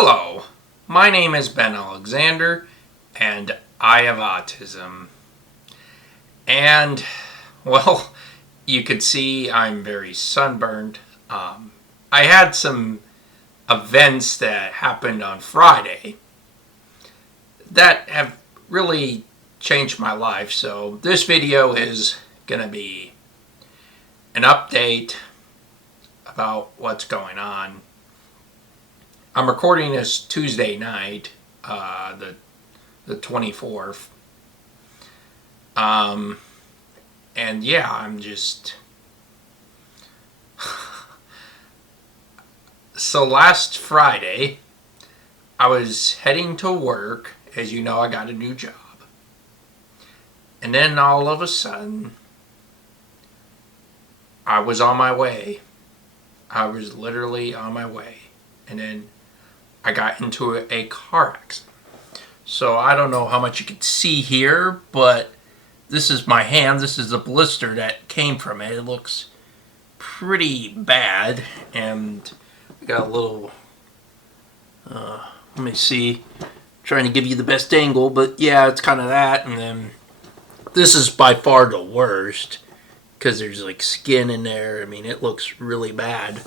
Hello, my name is Ben Alexander, and I have autism. And, well, you could see I'm very sunburned. I had some events that happened on Friday that have really changed my life, so this video is going to be an update about what's going on. I'm recording this Tuesday night, the 24th. And yeah, I'm just... So last Friday, I was heading to work. As you know, I got a new job. And then all of a sudden, I was on my way. I was literally on my way. And then I got into a car accident. So I don't know how much you can see here, but this is my hand. This is the blister that came from it. It looks pretty bad. And we got a little, let me see. I'm trying to give you the best angle, but yeah, it's kind of that. And then this is by far the worst because there's like skin in there. I mean, it looks really bad.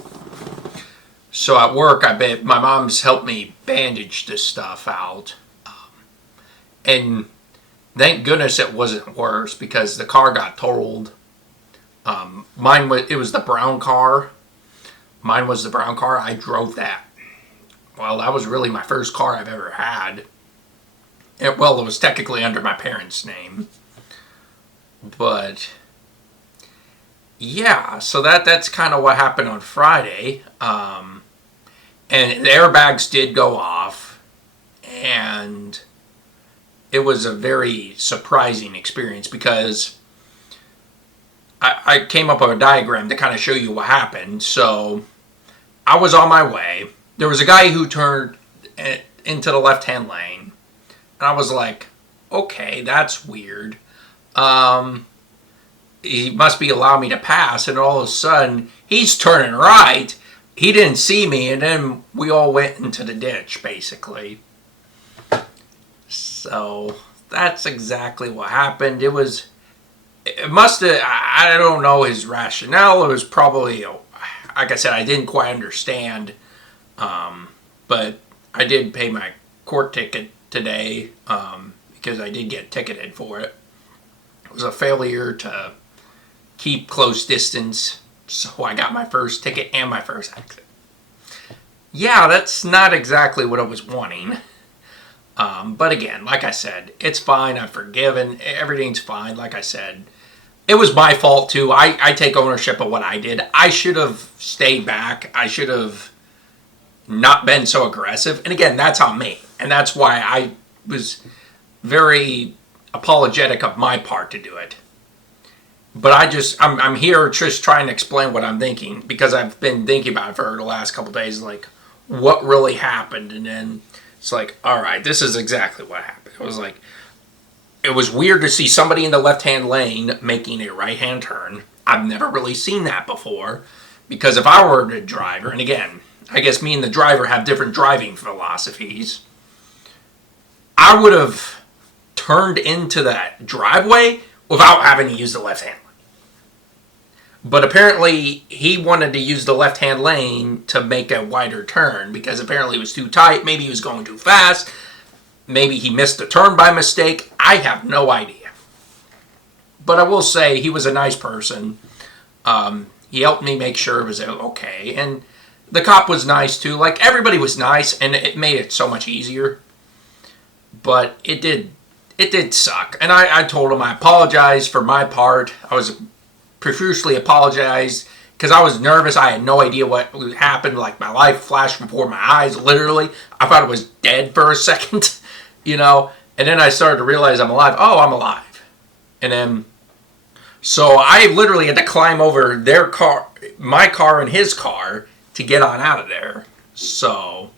So at work, I bet my mom's helped me bandage this stuff out. And thank goodness it wasn't worse because the car got totaled. It was the brown car. Mine was the brown car. I drove that. Well, that was really my first car I've ever had. It was technically under my parents' name. But yeah, so that's kind of what happened on Friday. And the airbags did go off, and it was a very surprising experience because I came up with a diagram to kind of show you what happened. So I was on my way. There was a guy who turned into the left-hand lane, and I was like, okay, that's weird. He must be allowing me to pass, and all of a sudden, he's turning right. He didn't see me, and then we all went into the ditch, basically. So that's exactly what happened. It must have, I don't know his rationale. It was probably, like I said, I didn't quite understand. But I did pay my court ticket today because I did get ticketed for it. It was a failure to keep close distance. So I got my first ticket and my first accident. Yeah, that's not exactly what I was wanting. But again, like I said, it's fine. I'm forgiven. Everything's fine. Like I said, it was my fault too. I take ownership of what I did. I should have stayed back. I should have not been so aggressive. And again, that's on me. And that's why I was very apologetic of my part to do it. But I'm here just trying to explain what I'm thinking because I've been thinking about it for the last couple days, like what really happened. And then it's like, all right, this is exactly what happened. It was weird to see somebody in the left-hand lane making a right-hand turn. I've never really seen that before because if I were the driver, and again, I guess me and the driver have different driving philosophies, I would have turned into that driveway without having to use the left-hand lane. But apparently, he wanted to use the left-hand lane to make a wider turn because apparently it was too tight. Maybe he was going too fast. Maybe he missed a turn by mistake. I have no idea. But I will say he was a nice person. He helped me make sure it was okay. And the cop was nice too. Like, everybody was nice, and it made it so much easier. But it did suck. And I told him I apologized for my part. I was profusely apologized because I was nervous. I had no idea what happened. Like, my life flashed before my eyes, literally. I thought it was dead for a second, you know. And then I started to realize I'm alive. Oh, I'm alive. And then, so I literally had to climb over their car, my car and his car to get on out of there. So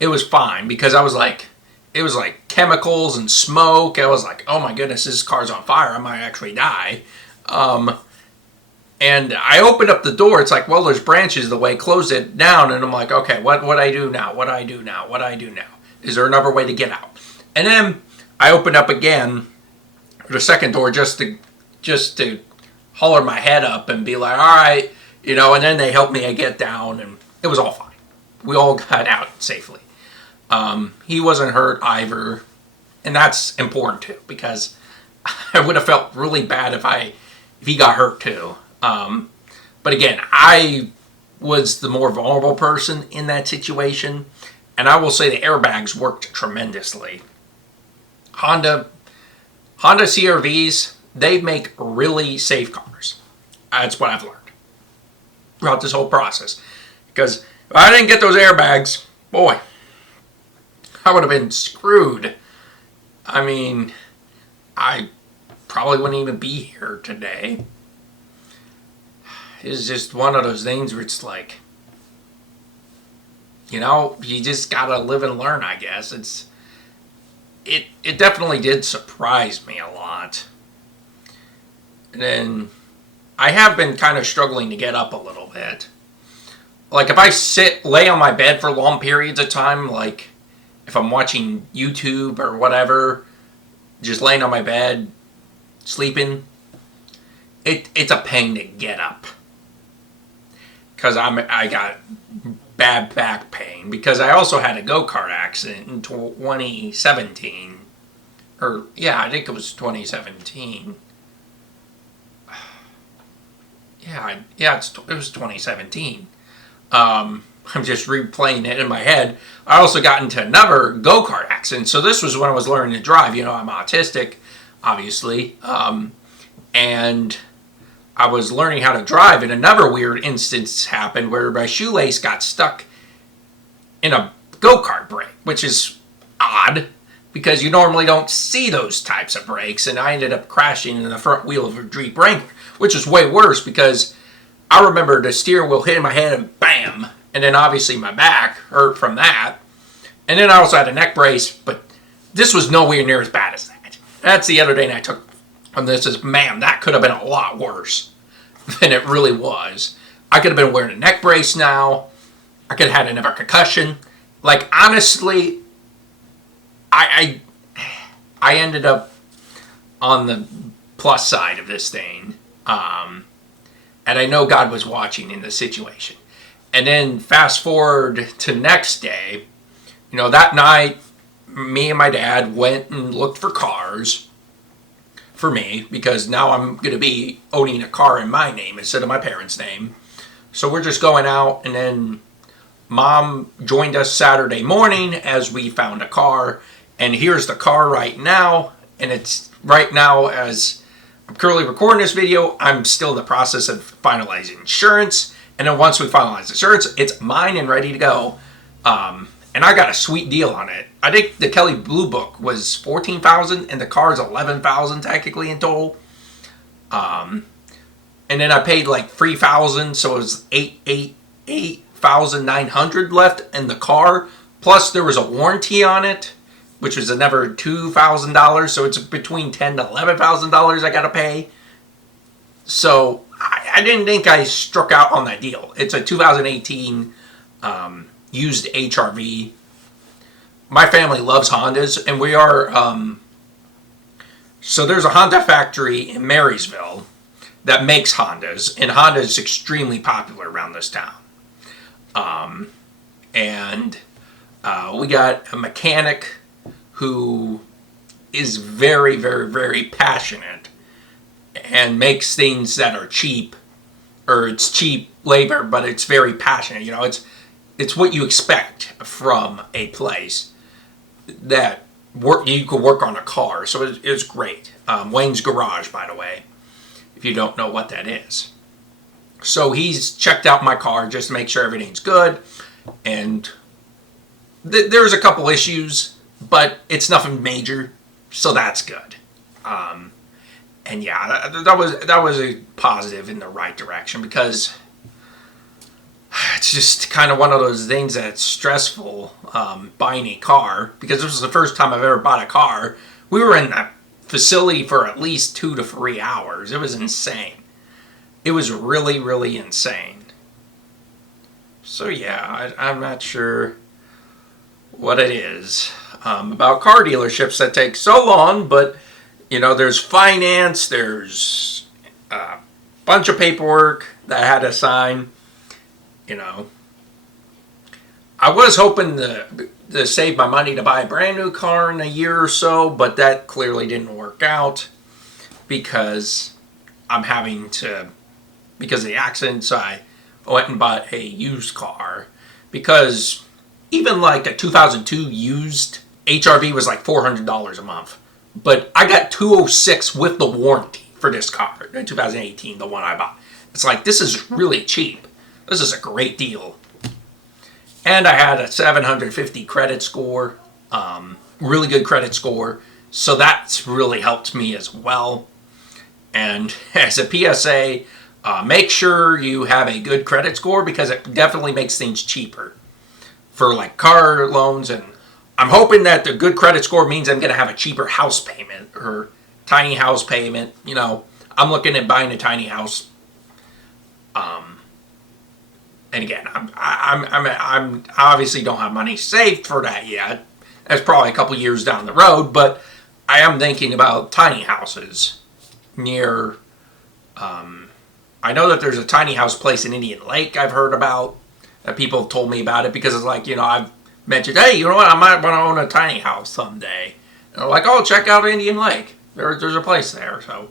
it was fine because I was like, it was like chemicals and smoke. I was like, oh my goodness, this car's on fire. I might actually die. And I opened up the door. It's like, well, there's branches the way. Close it down. And I'm like, okay, what I do now? What I do now? What I do now? Is there another way to get out? And then I opened up again the second door just to holler my head up and be like, all right, you know. And then they helped me get down, and it was all fine. We all got out safely. He wasn't hurt either, and that's important too, because I would have felt really bad if he got hurt too. But again, I was the more vulnerable person in that situation, and I will say the airbags worked tremendously. Honda CR-Vs, they make really safe cars. That's what I've learned throughout this whole process. Because if I didn't get those airbags, boy, I would have been screwed. I mean, I probably wouldn't even be here today. It's just one of those things where it's like, you know, you just gotta live and learn, I guess. It definitely did surprise me a lot. And then I have been kind of struggling to get up a little bit. Like if I lay on my bed for long periods of time, like if I'm watching YouTube or whatever, just laying on my bed, sleeping, it's a pain to get up. Because I got bad back pain. Because I also had a go-kart accident in 2017. Or, yeah, I think it was 2017. Yeah, it was 2017. I'm just replaying it in my head. I also got into another go-kart accident. So this was when I was learning to drive. You know, I'm autistic, obviously. And I was learning how to drive, and another weird instance happened where my shoelace got stuck in a go-kart brake, which is odd because you normally don't see those types of brakes, and I ended up crashing in the front wheel of a Jeep Wrangler, which is way worse because I remember the steering wheel hitting my head and bam, and then obviously my back hurt from that, and then I also had a neck brace, but this was nowhere near as bad as that. That's the other thing I took from this is, man, that could have been a lot worse than it really was. I could have been wearing a neck brace now. I could have had another concussion. Like, honestly, I ended up on the plus side of this thing. And I know God was watching in this situation. And then fast forward to next day, you know, that night, me and my dad went and looked for cars for me, because now I'm going to be owning a car in my name instead of my parents' name. So we're just going out, and then Mom joined us Saturday morning as we found a car, and here's the car right now. And it's right now, as I'm currently recording this video, I'm still in the process of finalizing insurance, and then once we finalize insurance, it's mine and ready to go. And I got a sweet deal on it. I think the Kelley Blue Book was $14,000 and the car is $11,000 technically in total. And then I paid like $3,000, so it was $8,900 left in the car. Plus there was a warranty on it, which was another $2,000. So it's between $10,000 to $11,000 I got to pay. So I didn't think I struck out on that deal. It's a 2018 used HR-V. My family loves Hondas, and we are, so there's a Honda factory in Marysville that makes Hondas, and Honda is extremely popular around this town. And we got a mechanic who is very, very, very passionate and makes things that are cheap, or it's cheap labor, but it's very passionate. You know, it's what you expect from a place that you could work on a car. So it was great. Wayne's Garage, by the way, if you don't know what that is. So he's checked out my car just to make sure everything's good. And there's a couple issues, but it's nothing major, so that's good. And yeah, that was a positive in the right direction, because it's just kind of one of those things that's stressful, buying a car, because this was the first time I've ever bought a car. We were in that facility for at least 2 to 3 hours. It was insane. It was really, really insane. So yeah, I'm not sure what it is about car dealerships that take so long, but there's finance, there's a bunch of paperwork that I had to sign. You know, I was hoping to save my money to buy a brand new car in a year or so, but that clearly didn't work out because I'm having to, because of the accident, so I went and bought a used car because even like a 2002 used HRV was like $400 a month. But I got 206 with the warranty for this car, the 2018, the one I bought. It's like, this is really cheap. This is a great deal. And I had a 750 credit score, really good credit score. So that's really helped me as well. And as a PSA, make sure you have a good credit score because it definitely makes things cheaper for like car loans. And I'm hoping that the good credit score means I'm going to have a cheaper house payment or tiny house payment. I'm looking at buying a tiny house. And again, I'm obviously don't have money saved for that yet. That's probably a couple years down the road, but I am thinking about tiny houses near. I know that there's a tiny house place in Indian Lake I've heard about. That people have told me about it because it's like, I've mentioned, hey, you know what, I might want to own a tiny house someday. And they're like, oh, check out Indian Lake. There's a place there. So,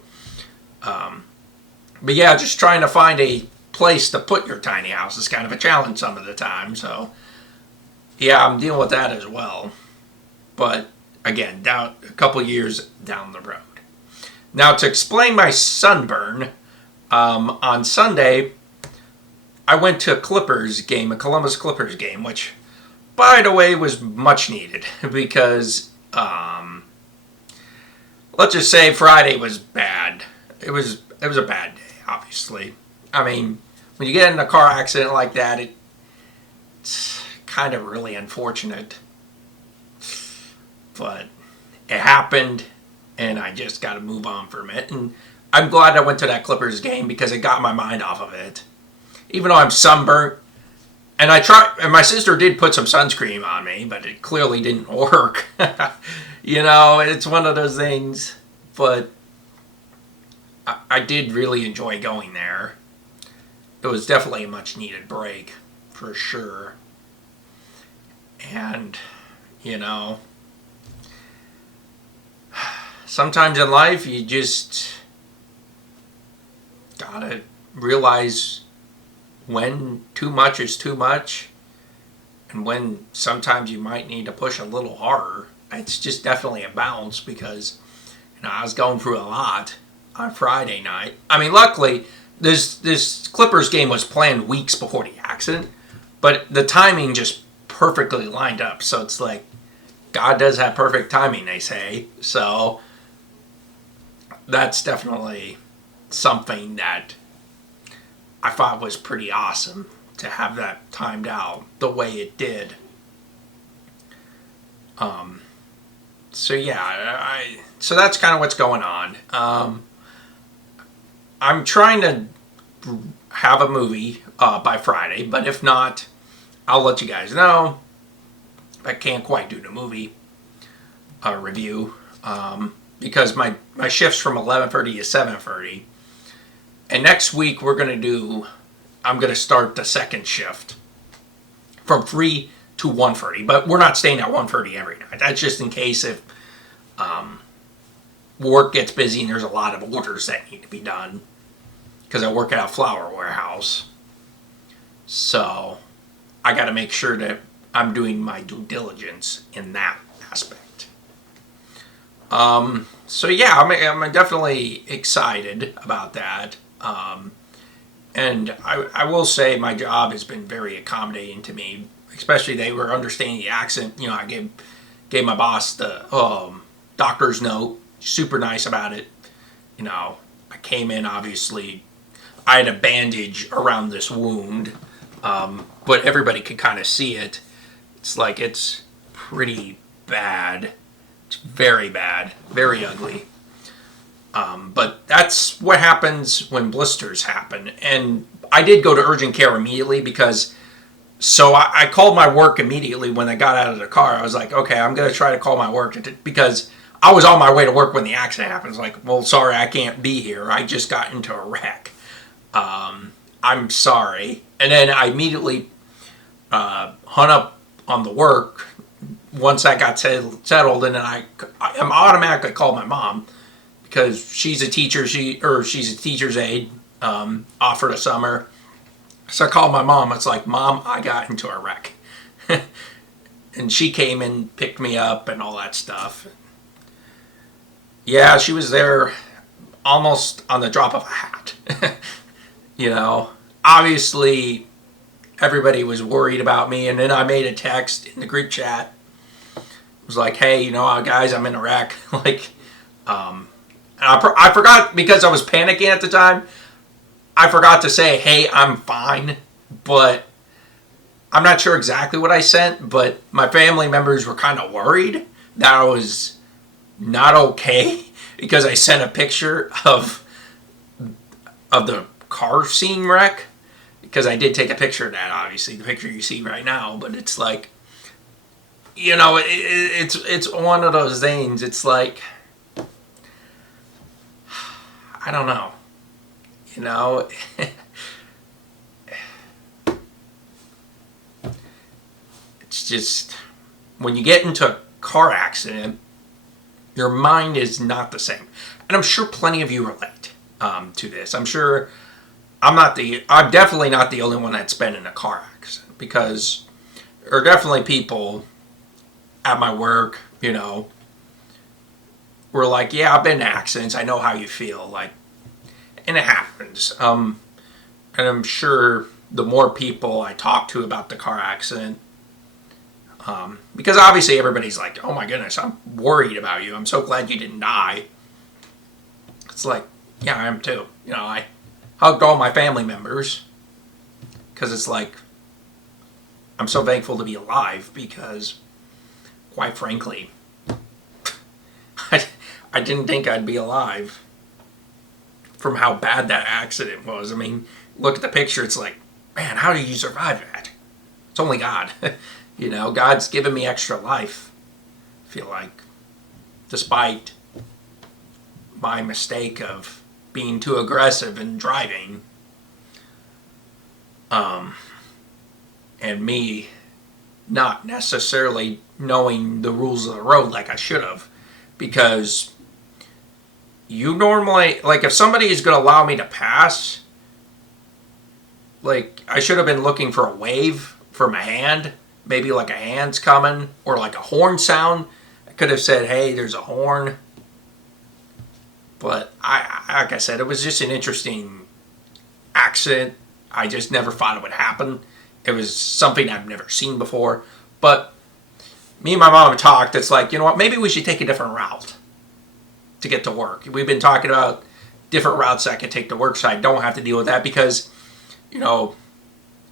but yeah, just trying to find a place to put your tiny house is kind of a challenge some of the time. So, yeah, I'm dealing with that as well. But again, down a couple years down the road. Now, to explain my sunburn, on Sunday, I went to a Columbus Clippers game, which, by the way, was much needed because, let's just say Friday was bad. It was a bad day, obviously. I mean, when you get in a car accident like that, it's kind of really unfortunate. But it happened, and I just got to move on from it. And I'm glad I went to that Clippers game because it got my mind off of it. Even though I'm sunburnt, and and my sister did put some sunscreen on me, but it clearly didn't work. It's one of those things. But I did really enjoy going there. It was definitely a much needed break, for sure. And, sometimes in life you just gotta realize when too much is too much and when sometimes you might need to push a little harder. It's just definitely a balance because I was going through a lot on Friday night. I mean, luckily this Clippers game was planned weeks before the accident, but the timing just perfectly lined up. So it's like God does have perfect timing, they say. So that's definitely something that I thought was pretty awesome to have that timed out the way it did. So yeah, so that's kind of what's going on. I'm trying to have a movie by Friday, but if not, I'll let you guys know. I can't quite do the movie review because my shift's from 11:30 to 7:30. And next week I'm going to start the second shift from 3 to 1:30. But we're not staying at 1:30 every night. That's just in case if work gets busy and there's a lot of orders that need to be done. Because I work at a flower warehouse. So I got to make sure that I'm doing my due diligence in that aspect. So yeah, I'm definitely excited about that. And I will say my job has been very accommodating to me. Especially they were understanding the accent. I gave my boss the doctor's note. Super nice about it. I came in, obviously. I had a bandage around this wound. But everybody could kind of see it. It's like it's pretty bad. It's very bad. Very ugly. But that's what happens when blisters happen. And I did go to urgent care immediately because, so I called my work immediately when I got out of the car. I was like, okay, I'm going to try to call my work because I was on my way to work when the accident happened. It's like, well, sorry, I can't be here. I just got into a wreck. I'm sorry. And then I immediately hung up on the work once I got settled, and then I automatically called my mom because she's a teacher. She's a teacher's aide, offered a summer. So I called my mom. It's like, Mom, I got into a wreck. And she came and picked me up and all that stuff. Yeah, she was there almost on the drop of a hat. Obviously everybody was worried about me, and then I made a text in the group chat. It was like, hey, guys, I'm in a wreck. I forgot, because I was panicking at the time, I forgot to say, hey, I'm fine, but I'm not sure exactly what I sent, but my family members were kind of worried that I was not okay because I sent a picture of the car scene wreck, because I did take a picture of that, obviously, the picture you see right now, but it's like, it's one of those things. It's like, I don't know, it's just, when you get into a car accident, your mind is not the same. And I'm sure plenty of you relate to this. I'm sure I'm definitely not the only one that's been in a car accident, because there are definitely people at my work, were like, yeah, I've been in accidents. I know how you feel. And it happens. And I'm sure the more people I talk to about the car accident, because obviously everybody's like, oh my goodness, I'm worried about you. I'm so glad you didn't die. It's like, yeah, I am too. I hugged all my family members because it's like, I'm so thankful to be alive, because quite frankly, I didn't think I'd be alive from how bad that accident was. I mean, look at the picture. It's like, man, how did you survive that? It's only God. God's given me extra life, I feel like, despite my mistake of being too aggressive in driving. And me not necessarily knowing the rules of the road like I should have. Because you normally, if somebody is going to allow me to pass, I should have been looking for a wave from a hand. Maybe a hand's coming, or a horn sound. I could have said, hey, there's a horn. But like I said, it was just an interesting accident. I just never thought it would happen. It was something I've never seen before. But me and my mom talked. It's like, what, maybe we should take a different route to get to work. We've been talking about different routes I could take to work so I don't have to deal with that, because,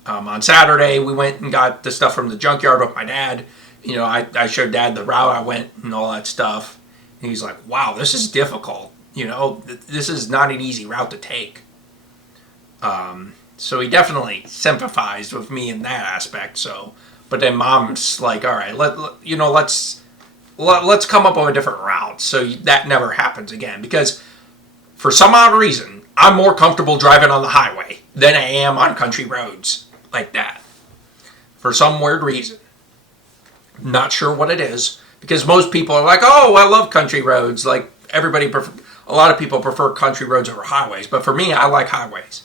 on Saturday we went and got the stuff from the junkyard with my dad. I showed Dad the route I went and all that stuff. And he's like, wow, this is difficult. This is not an easy route to take. So he definitely sympathized with me in that aspect. So, but then Mom's like, all right, let's come up with a different route so that never happens again. Because for some odd reason, I'm more comfortable driving on the highway than I am on country roads like that. For some weird reason. Not sure what it is. Because most people are like, oh, I love country roads. A lot of people prefer country roads over highways. But for me, I like highways.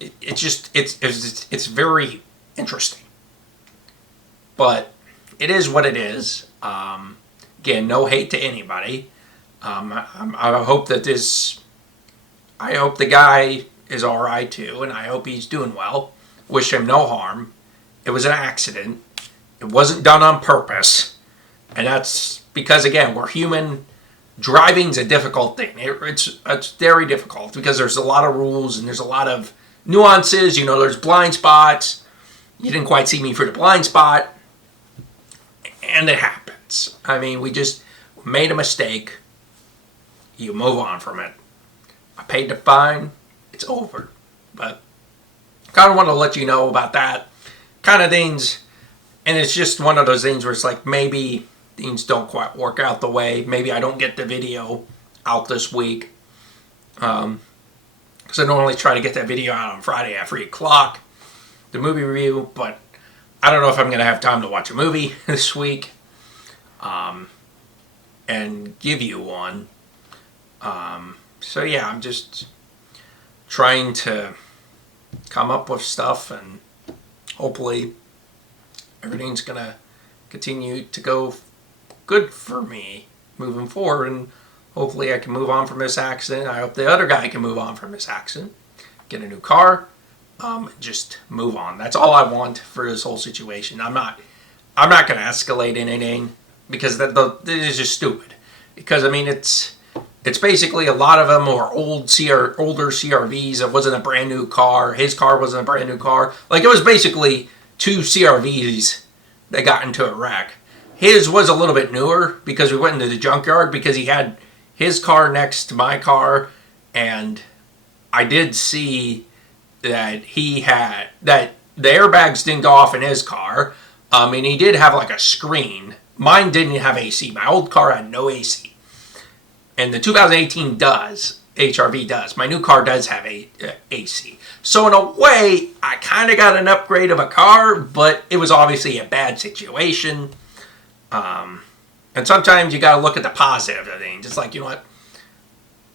It's very interesting. But it is what it is. Again, no hate to anybody. I hope the guy is all right too, and I hope he's doing well. Wish him no harm. It was an accident. It wasn't done on purpose, and that's because, again, we're human. Driving's a difficult thing. It's very difficult because there's a lot of rules and there's a lot of nuances. There's blind spots. You didn't quite see me for the blind spot. And it happens. I mean, we just made a mistake. You move on from it. I paid the fine. It's over. But kind of want to let you know about that kind of things. And it's just one of those things where it's like maybe things don't quite work out the way. Maybe I don't get the video out this week. Because I normally try to get that video out on Friday at 3 o'clock. The movie review. But I don't know if I'm going to have time to watch a movie this week. And give you one. So yeah, I'm just trying to come up with stuff, and hopefully everything's gonna continue to go good for me moving forward, and hopefully I can move on from this accident. I hope the other guy can move on from this accident, get a new car, just move on. That's all I want for this whole situation. I'm not gonna escalate anything, because that is just stupid. Because I mean, it's basically a lot of them are older CRVs. It wasn't a brand new car. His car wasn't a brand new car. Like, it was basically two CRVs that got into a wreck. His was a little bit newer because we went into the junkyard because he had his car next to my car, and I did see that that the airbags didn't go off in his car. And he did have like a screen. Mine didn't have AC. My old car had no AC. And the 2018 does. HRV does. My new car does have AC. So in a way, I kind of got an upgrade of a car, but it was obviously a bad situation. And sometimes you got to look at the positive of things. It's like, you know what?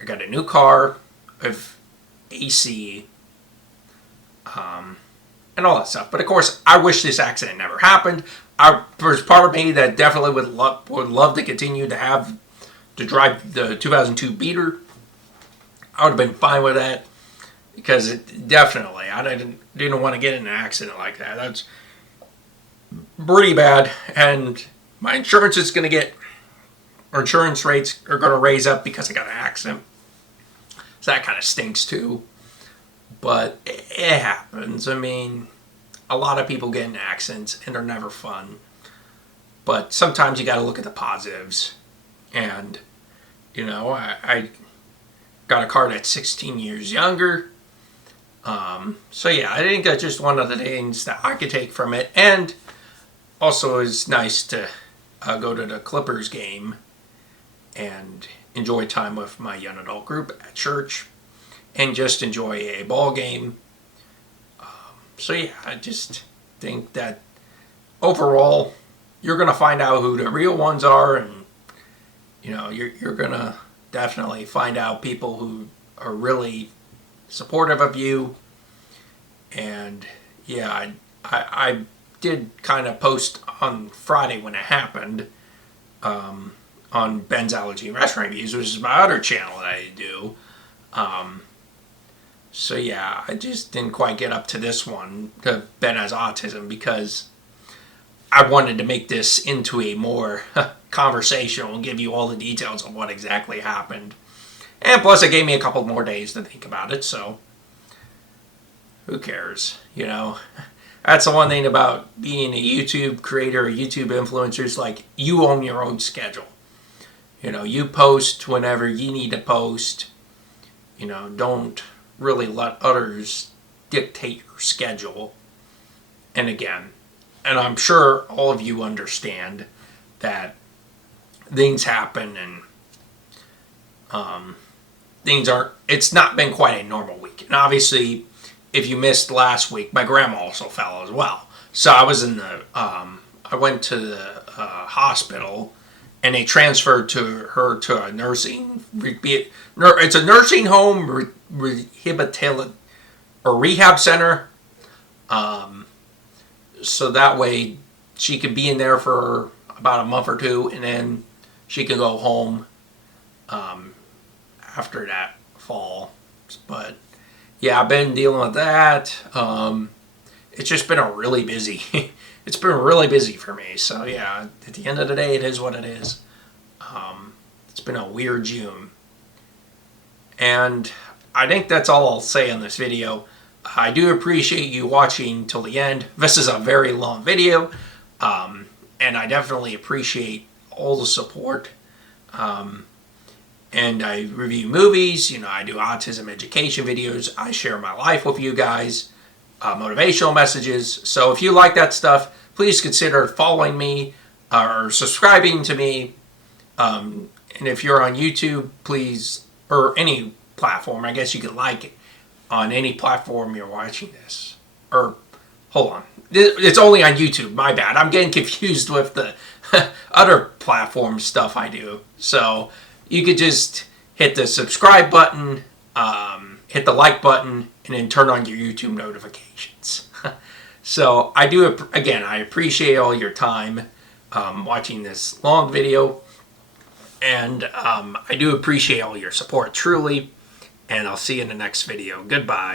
I got a new car with AC, and all that stuff. But of course, I wish this accident never happened. There's part of me that definitely would love to continue to drive the 2002 Beater. I would have been fine with that, because I didn't want to get in an accident like that. That's pretty bad, and my insurance rates are going to raise up because I got an accident. So that kind of stinks too. But it happens. I mean, a lot of people get in accidents and they're never fun. But sometimes you got to look at the positives. And, you know, I got a car that's 16 years younger. So yeah, I think that's just one of the things that I could take from it. And also it's nice to go to the Clippers game and enjoy time with my young adult group at church, and just enjoy a ball game. So yeah, I just think that overall, you're going to find out who the real ones are, and you know, you're going to definitely find out people who are really supportive of you. And yeah, I did kind of post on Friday when it happened, on Ben's Allergy and Restaurant Reviews, which is my other channel that I do. So yeah, I just didn't quite get up to this one, to Ben Has Autism, because I wanted to make this into a more conversational and give you all the details of what exactly happened. And plus it gave me a couple more days to think about it, so who cares, you know? That's the one thing about being a YouTube creator, a YouTube influencer, is like, you own your own schedule. You know, you post whenever you need to post. You know, don't really let others dictate your schedule. And again, and I'm sure all of you understand that things happen, and it's not been quite a normal week. And obviously, if you missed last week, my grandma also fell as well. So I was I went to the hospital, and they transferred her to a nursing, it's a nursing home rehab center. So that way she could be in there for about a month or two, and then she could go home after that fall. But yeah, I've been dealing with that. It's just been it's been really busy for me. So yeah, at the end of the day, it is what it is. It's been a weird June. And I think that's all I'll say on this video. I do appreciate you watching till the end. This is a very long video. and I definitely appreciate all the support. And I review movies, you know, I do autism education videos, I share my life with you guys, motivational messages. So if you like that stuff, please consider following me or subscribing to me. And if you're on YouTube, please, or any platform, I guess you could like it on any platform you're watching this. Or, hold on, it's only on YouTube, my bad. I'm getting confused with the other platform stuff I do. So you could just hit the subscribe button, hit the like button, and then turn on your YouTube notifications. So I do, again, I appreciate all your time watching this long video. And I do appreciate all your support, truly. And I'll see you in the next video. Goodbye.